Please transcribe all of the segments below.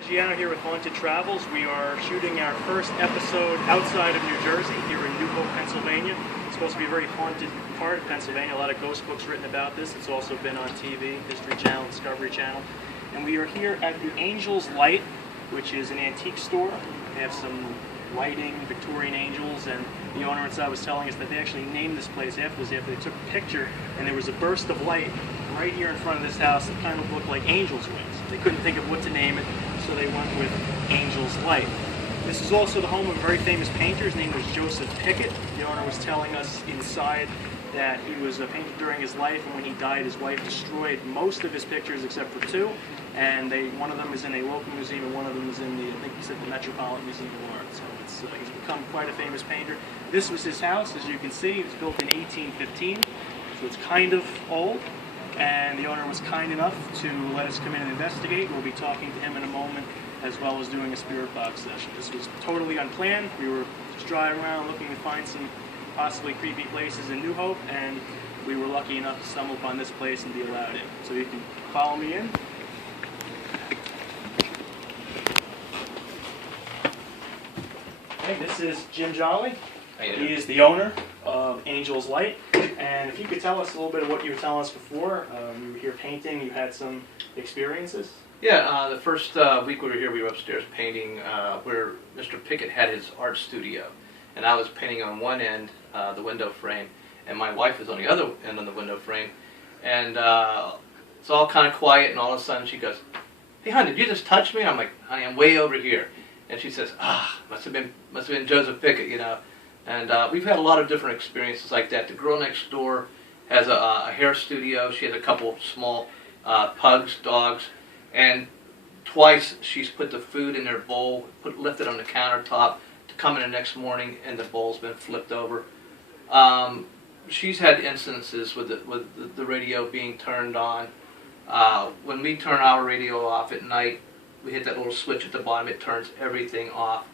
Giano here with Haunted Travels. We are shooting our first episode outside of New Jersey, here in New Hope, Pennsylvania. It's supposed to be a very haunted part of Pennsylvania. A lot of ghost books written about this. It's also been on TV, History Channel, Discovery Channel. And we are here at the Angels Light, which is an antique store. They have some lighting, Victorian angels, and the owner inside was telling us that they actually named this place after this, after they took a picture, and there was a burst of light right here in front of this house that kind of looked like angels' wings. They couldn't think of what to name it, so they went with Angels Light. This is also the home of a very famous painter. His name was Joseph Pickett. The owner was telling us inside that he was a painter during his life, and when he died, his wife destroyed most of his pictures except for two, and one of them is in a local museum, and one of them is in I think he said the Metropolitan Museum of Art. So he's become quite a famous painter. This was his house, as you can see. It was built in 1815, so it's kind of old. And the owner was kind enough to let us come in and investigate. We'll be talking to him in a moment, as well as doing a spirit box session. This was totally unplanned. We were just driving around looking to find some possibly creepy places in New Hope, and we were lucky enough to stumble upon this place and be allowed in. So you can follow me in. Okay, this is Jim Jolly. He is the owner of Angels Light. And if you could tell us a little bit of what you were telling us before, you were here painting, you had some experiences? Yeah, the first week we were here, we were upstairs painting where Mr. Pickett had his art studio. And I was painting on one end, the window frame, and my wife was on the other end of the window frame. And it's all kind of quiet, and all of a sudden she goes, "Hey, hon, did you just touch me?" I'm like, "I am way over here." And she says, must have been Joseph Pickett, you know. And we've had a lot of different experiences like that. The girl next door has a hair studio. She has a couple small pugs, dogs, and twice she's put the food in their bowl, left it on the countertop to come in the next morning, and the bowl's been flipped over. She's had instances with the radio being turned on. When we turn our radio off at night, we hit that little switch at the bottom. It turns everything off.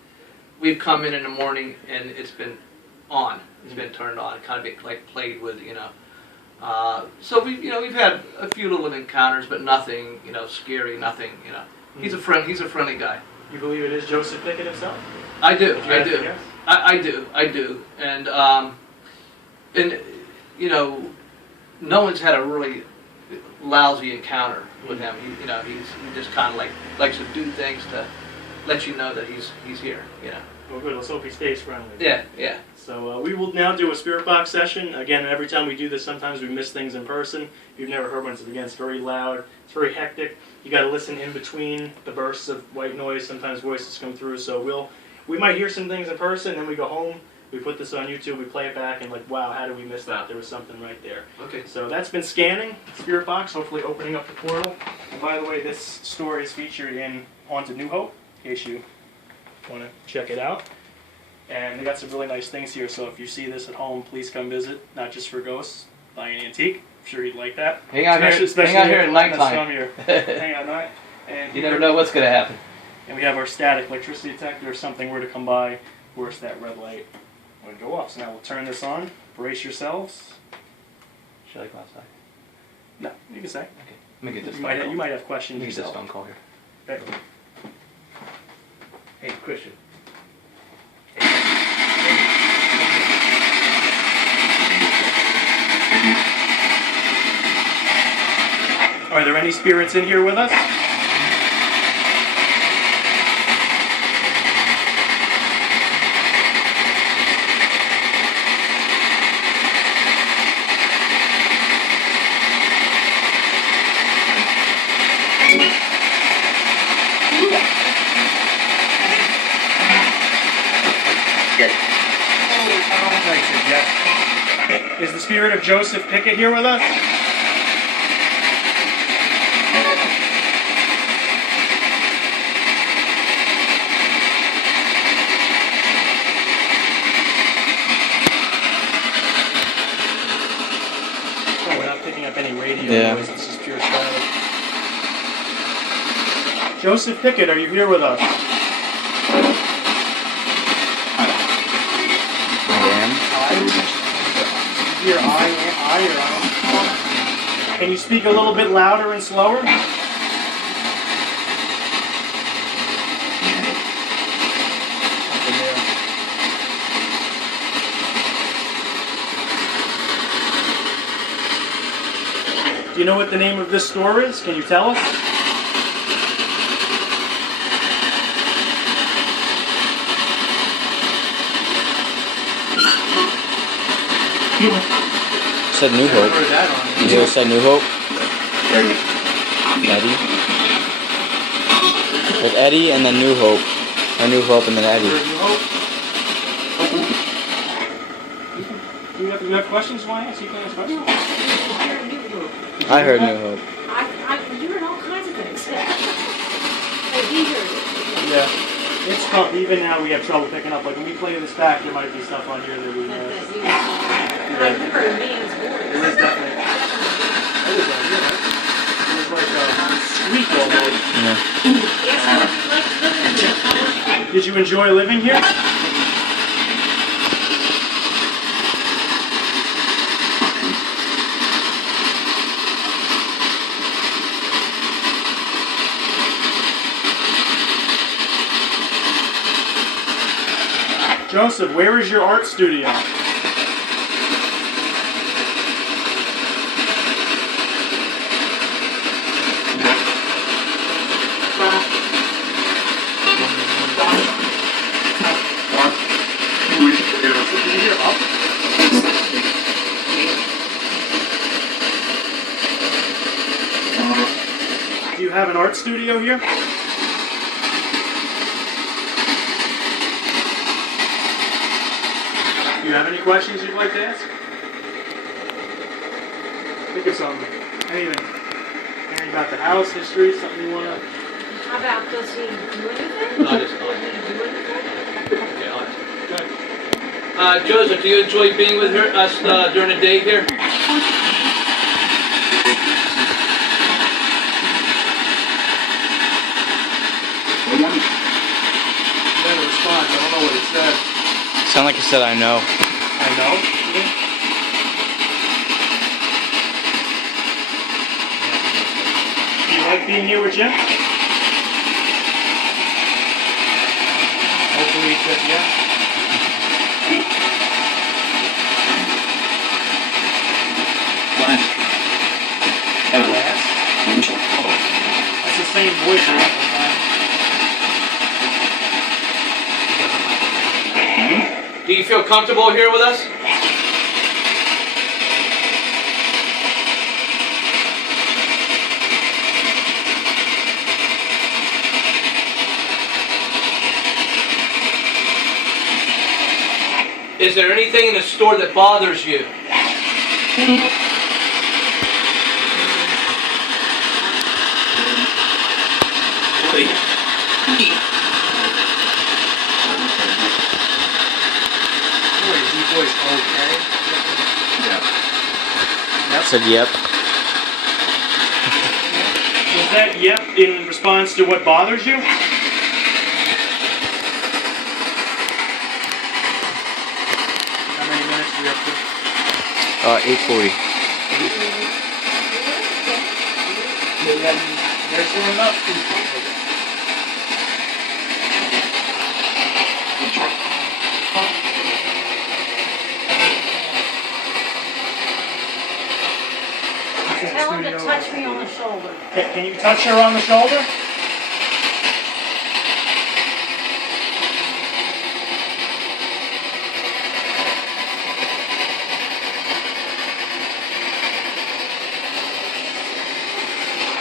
We've come in the morning and it's been on. It's been turned on. Kind of been like played with, you know. So we've had a few little encounters, but nothing, scary. Nothing, He's a friendly guy. You believe it is Joseph Pickett himself? I do. I do. And no one's had a really lousy encounter with him. He just kind of likes to do things to let you know that he's here, Well, good. Let's hope he stays friendly. Yeah. So we will now do a spirit box session. Again, every time we do this, sometimes we miss things in person. If you've never heard one, it's very loud. It's very hectic. You got to listen in between the bursts of white noise. Sometimes voices come through. So we might hear some things in person, then we go home. We put this on YouTube, we play it back, and wow, how did we miss that? There was something right there. Okay. So that's been scanning, Spirit Box, hopefully opening up the portal. And by the way, this store is featured in Haunted New Hope, in case you want to check it out. And they got some really nice things here, so if you see this at home, please come visit, not just for ghosts, buy an antique. I'm sure you'd like that. Hang out here at nighttime. Hang out at night. And you never know what's going to happen. And we have our static electricity detector. If something were to come by, of course, that red light would go off. So now we'll turn this on. Brace yourselves. Should I go outside? No, you can say. Okay. Let me get this You phone call. you might have questions Let me get yourself. this phone call here. Okay. Hey, Christian. Are there any spirits in here with us? Is the spirit of Joseph Pickett here with us? Oh, we're not picking up any radio noise. This is pure silence. Joseph Pickett, are you here with us? Your I or I. Can you speak a little bit louder and slower? know what the name of this store is? Can you tell us? Said New Hope. Heard that on. You hear it said New Hope? Eddie. Like Eddie and then New Hope. Or New Hope and then Eddie. Do you have questions you want to ask? You can ask questions. I heard New Hope. You heard all kinds of things. Hey, he heard it. Yeah. It's tough. Even now we have trouble picking up. Like when we play this back, there might be stuff on here that we I've heard a man's voice. It is definitely. It was on here, right? It was like a squeak almost. Yeah. Yes, let's look at it. Did you enjoy living here? Joseph, where is your art studio? Do you have an art studio here? Do you have any questions you'd like to ask? Think of something. Anything. Anything about the house, history, something you want to... How about, does he do anything? No, I just Does he do anything? Okay, I'll ask. Joseph, do you enjoy being with us during the day here? You had a response. I don't know what it said. Sound like he said I know. I know. Do you like being here with Jim? Hopefully he said yeah. That's the same voice all the time. Do you feel comfortable here with us? Is there anything in the store that bothers you? Said yep. Was that yep in response to what bothers you? How many minutes are we up to? 8:40. There's one enough. Tell him to touch me on the shoulder. Can you touch her on the shoulder?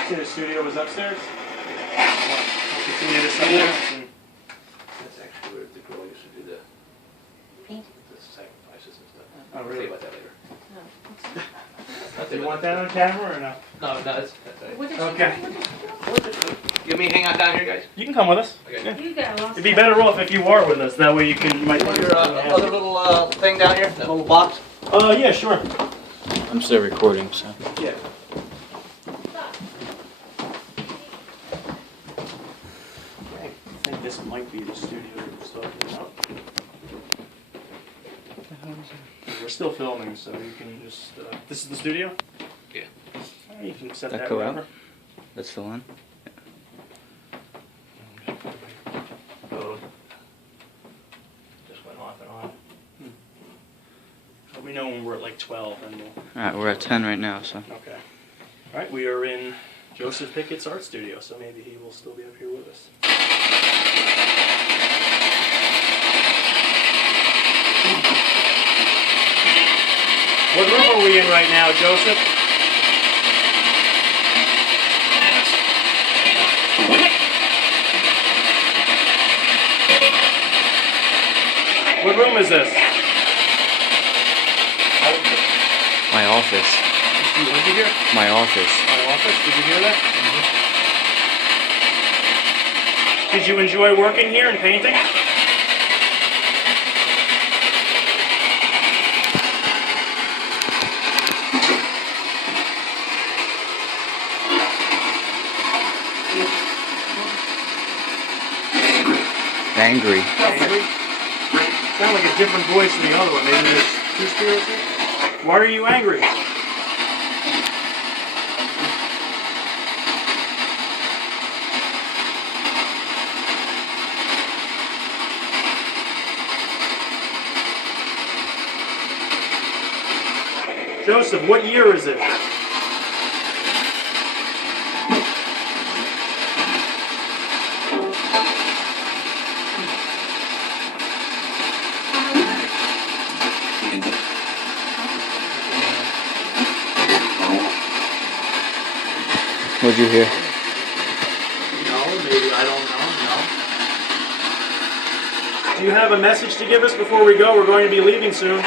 See, the studio was upstairs. I'll continue this up there. That's actually where the girl used to do the sacrifices and stuff. Oh, I'll tell really? you about that later. Do you want that on camera or no? No, that's right. What did you Okay. do? You want me to hang out down here, guys? You can come with us. Okay. You go. It'd be better off if you are with us. That way you can. You might Want your other little thing down here, that little box? Yeah, sure. I'm still recording, so. Yeah. I think this might be the studio that we're talking about. We're still filming, so you can just. This is the studio? Yeah. You can set That that go out? wherever. That's the one. Oh. Just went off and on. Let me know when we're at like 12 and we'll. Alright, we're at 10 right now, so. Okay. All right, we are in Joseph Pickett's art studio, so maybe he will still be up here with us. What room are we in right now, Joseph? What room is this? My office. What did you hear? My office. My office? Did you hear that? Did you enjoy working here and painting? Angry. Angry? Sound like a different voice than the other one. Maybe there's two spirits here? Why are you angry? Joseph, what year is it? What'd you hear? No, maybe, I don't know, no. Do you have a message to give us before we go? We're going to be leaving soon.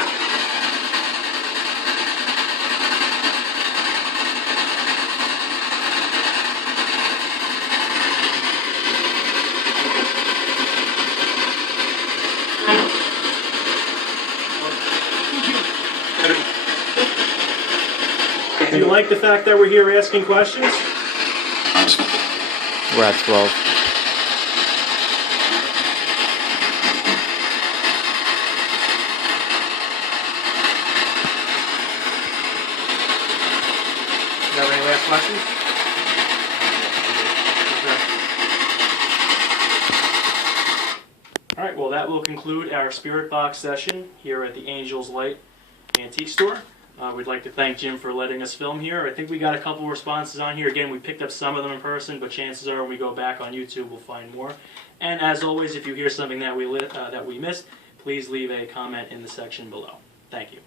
Do you like the fact that we're here asking questions? We're at 12. You have any last questions? Okay. All right, well, that will conclude our Spirit Box session here at the Angel's Light Antique Store. We'd like to thank Jim for letting us film here. I think we got a couple responses on here. Again, we picked up some of them in person, but chances are when we go back on YouTube, we'll find more. And as always, if you hear something that we missed, please leave a comment in the section below. Thank you.